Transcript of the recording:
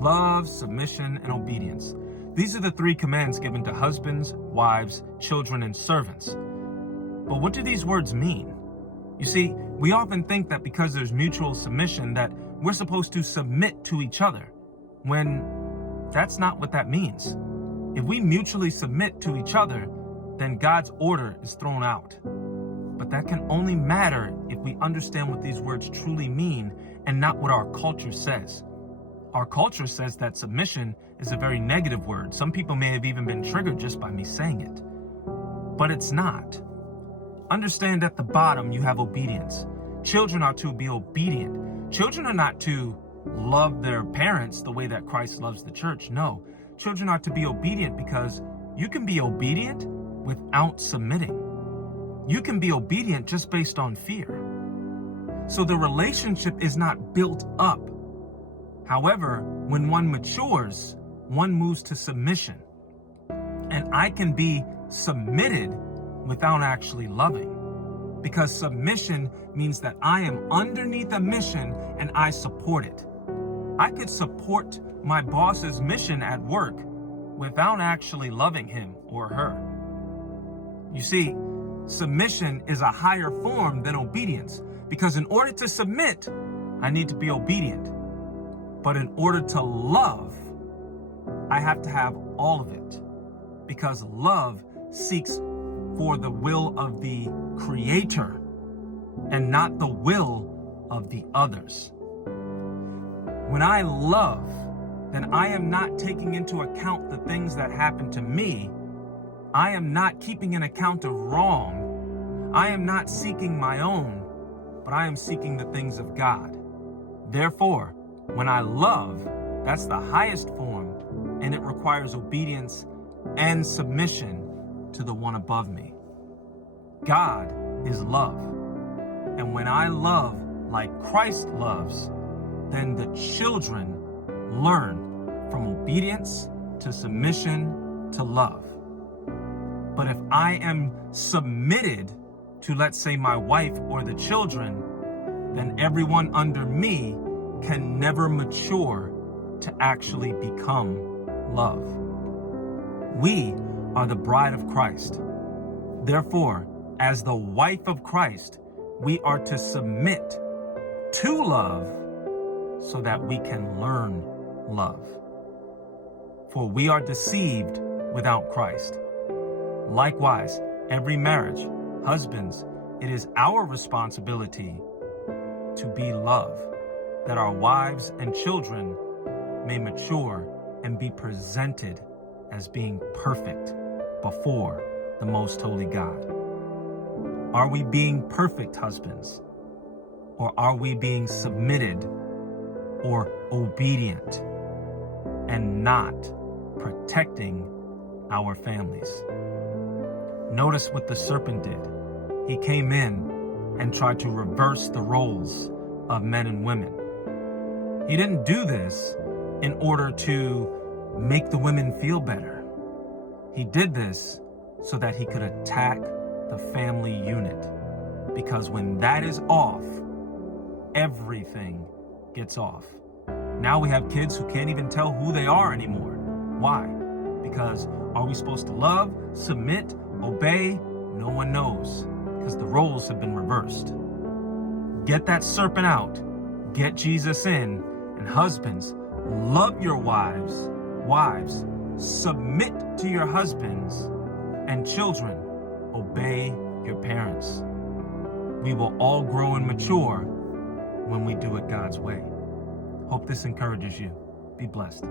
Love, submission, and obedience. These are the three commands given to husbands, wives, children, and servants. But what do these words mean? You see, we often think that because there's mutual submission that we're supposed to submit to each other, when that's not what that means. If we mutually submit to each other, then God's order is thrown out. But that can only matter if we understand what these words truly mean and not what our culture says. Our culture says that submission is a very negative word. Some people may have even been triggered just by me saying it. But it's not. Understand at the bottom you have obedience. Children are to be obedient. Children are not to love their parents the way that Christ loves the church. No, children are to be obedient because you can be obedient without submitting. You can be obedient just based on fear. So the relationship is not built up. However, when one matures, one moves to submission. And I can be submitted without actually loving. Because submission means that I am underneath a mission and I support it. I could support my boss's mission at work without actually loving him or her. You see, submission is a higher form than obedience. Because in order to submit, I need to be obedient. But in order to love, I have to have all of it. Because love seeks for the will of the Creator and not the will of the others. When I love, then I am not taking into account the things that happen to me. I am not keeping an account of wrong. I am not seeking my own, but I am seeking the things of God. Therefore, when I love, that's the highest form, and it requires obedience and submission to the one above me. God is love. And when I love like Christ loves, then the children learn from obedience to submission to love. But if I am submitted to, let's say, my wife or the children, then everyone under me can never mature to actually become love. We are the bride of Christ. Therefore, as the wife of Christ, we are to submit to love so that we can learn love. For we are deceived without Christ. Likewise, every marriage, husbands, it is our responsibility to be love, that our wives and children may mature and be presented as being perfect before the most holy God. Are we being perfect husbands? Or are we being submitted or obedient and not protecting our families? Notice what the serpent did. He came in and tried to reverse the roles of men and women. He didn't do this in order to make the women feel better. He did this so that he could attack the family unit. Because when that is off, everything gets off. Now we have kids who can't even tell who they are anymore. Why? Because are we supposed to love, submit, obey? No one knows, because the roles have been reversed. Get that serpent out, get Jesus in, and husbands, love your wives. Wives, submit to your husbands, and children, obey your parents. We will all grow and mature when we do it God's way. Hope this encourages you. Be blessed.